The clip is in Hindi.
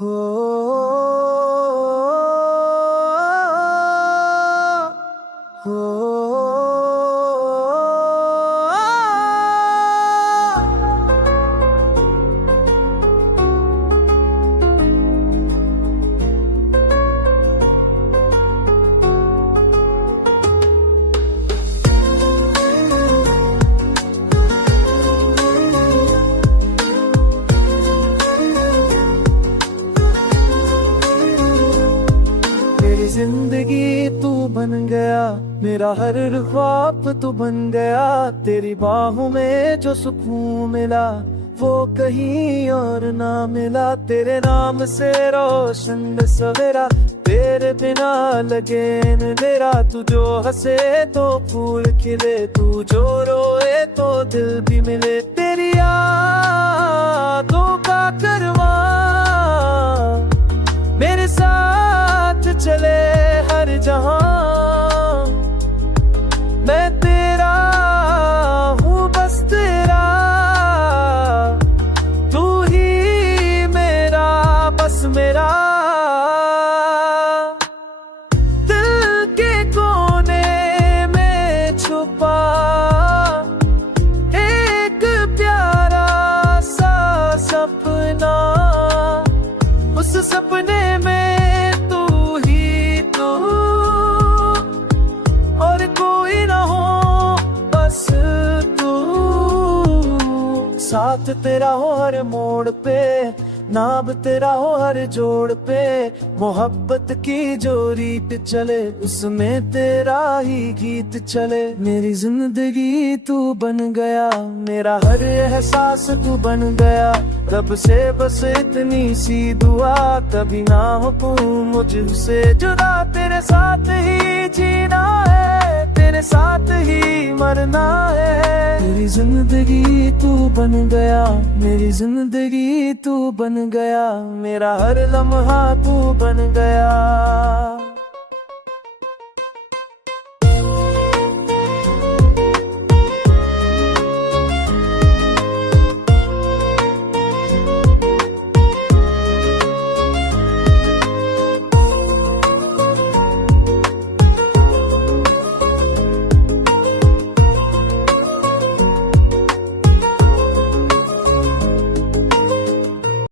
हो हो मेरी जिंदगी तू बन गया, मेरा हर ख्वाब तू बन गया। तेरी बाहों में जो सुकून मिला वो कहीं और ना मिला। तेरे नाम से रोशन सवेरा, तेरे बिना लगे अंधेरा। तू जो हंसे तो फूल खिले, तू जो रोए तो दिल भी मिले। तेरी यादों का करवा मेरे साथ चले हर जहां। मैं तेरा हूँ बस तेरा, तू ही मेरा बस मेरा। दिल के कोने में छुपा एक प्यारा सा सपना, उस सपने में साथ तेरा हो हर मोड़ पे, नाम तेरा हो हर जोड़ पे। मोहब्बत की जो रीत चले उसमें तेरा ही गीत चले। मेरी जिंदगी तू बन गया, मेरा हर एहसास तू बन गया। रब से बस इतनी सी दुआ, कभी ना हो तू मुझसे जुदा। तेरे साथ ही जीना है, तेरे साथ ही मरना है। मेरी जिंदगी तू बन गया, मेरी जिंदगी तू बन गया। मेरा हर लम्हा तू बन गया।